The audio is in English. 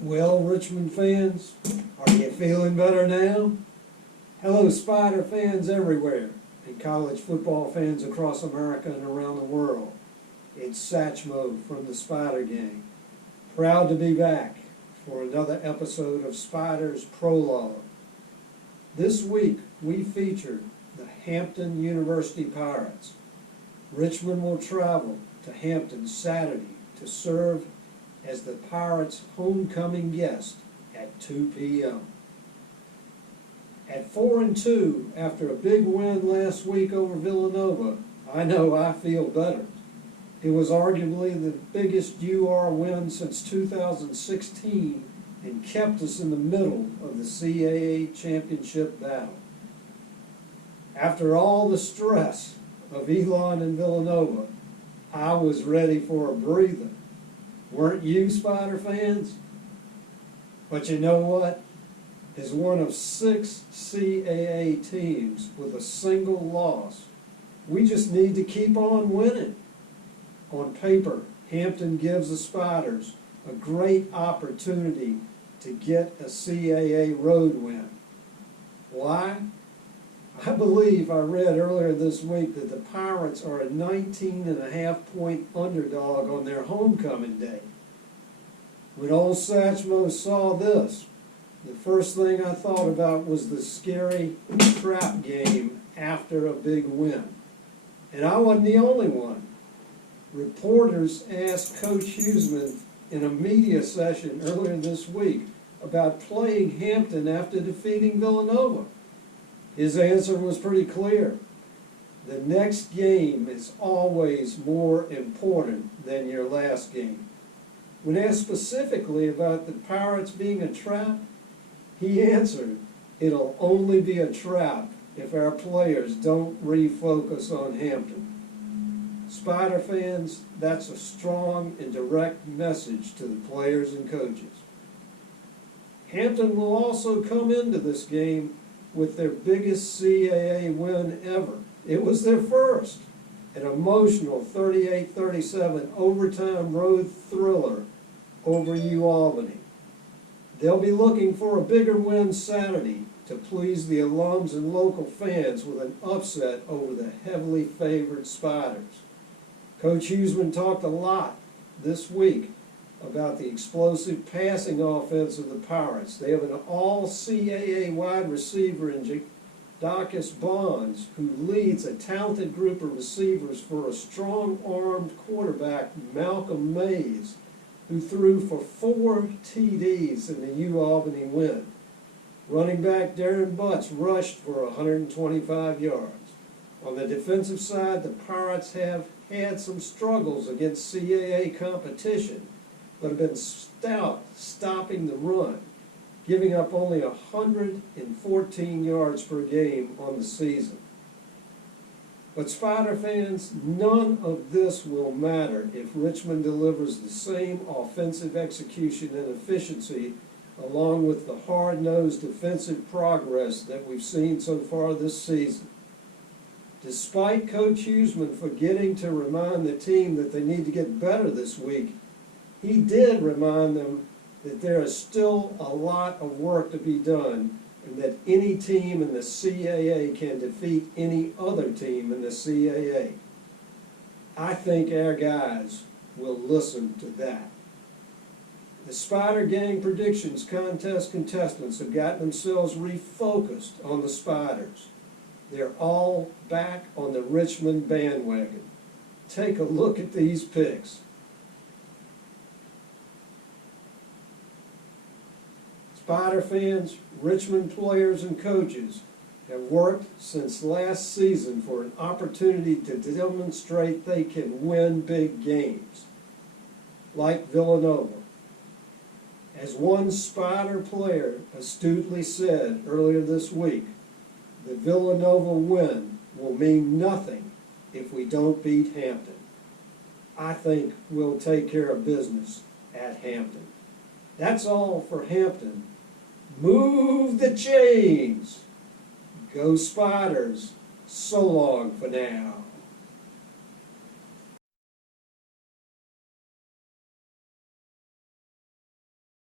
Well, Richmond fans, are you feeling better now? Hello, Spider fans everywhere, and college football fans across America and around the world. It's Satchmo from the Spider Gang. Proud to be back for another episode of Spider's Prologue. This week, we featured the Hampton University Pirates. Richmond will travel to Hampton Saturday to serve as the Pirates' homecoming guest at 2 p.m. At 4-2, after a big win last week over Villanova, I know I feel better. It was arguably the biggest UR win since 2016 and kept us in the middle of the CAA championship battle. After all the stress of Elon and Villanova, I was ready for a breather. Weren't you, Spider fans? But you know what? As one of 6 CAA teams with a single loss, we just need to keep on winning. On paper, Hampton gives the Spiders a great opportunity to get a CAA road win. Why? I believe I read earlier this week that the Pirates are a 19.5-point underdog on their homecoming day. When old Satchmo saw this, the first thing I thought about was the scary trap game after a big win. And I wasn't the only one. Reporters asked Coach Huseman in a media session earlier this week about playing Hampton after defeating Villanova. His answer was pretty clear. The next game is always more important than your last game. When asked specifically about the Pirates being a trap, he answered, "It'll only be a trap if our players don't refocus on Hampton." Spider fans, that's a strong and direct message to the players and coaches. Hampton will also come into this game with their biggest CAA win ever. It was their first, an emotional 38-37 overtime road thriller over UAlbany. They'll be looking for a bigger win Saturday to please the alums and local fans with an upset over the heavily favored Spiders. Coach Huseman talked a lot this week about the explosive passing offense of the Pirates. They have an all-CAA wide receiver in Jadakis Bonds, who leads a talented group of receivers for a strong-armed quarterback, Malcolm Mays, who threw for 4 TDs in the UAlbany win. Running back Darren Butts rushed for 125 yards. On the defensive side, the Pirates have had some struggles against CAA competition, but have been stout stopping the run, giving up only 114 yards per game on the season. But Spider fans, none of this will matter if Richmond delivers the same offensive execution and efficiency along with the hard-nosed defensive progress that we've seen so far this season. Despite Coach Huseman forgetting to remind the team that they need to get better this week, he did remind them that there is still a lot of work to be done and that any team in the CAA can defeat any other team in the CAA. I think our guys will listen to that. The Spider Gang Predictions Contest contestants have gotten themselves refocused on the Spiders. They're all back on the Richmond bandwagon. Take a look at these picks. Spider fans, Richmond players and coaches have worked since last season for an opportunity to demonstrate they can win big games, like Villanova. As one Spider player astutely said earlier this week, the Villanova win will mean nothing if we don't beat Hampton. I think we'll take care of business at Hampton. That's all for Hampton. Move the chains. Go Spiders. So long for now.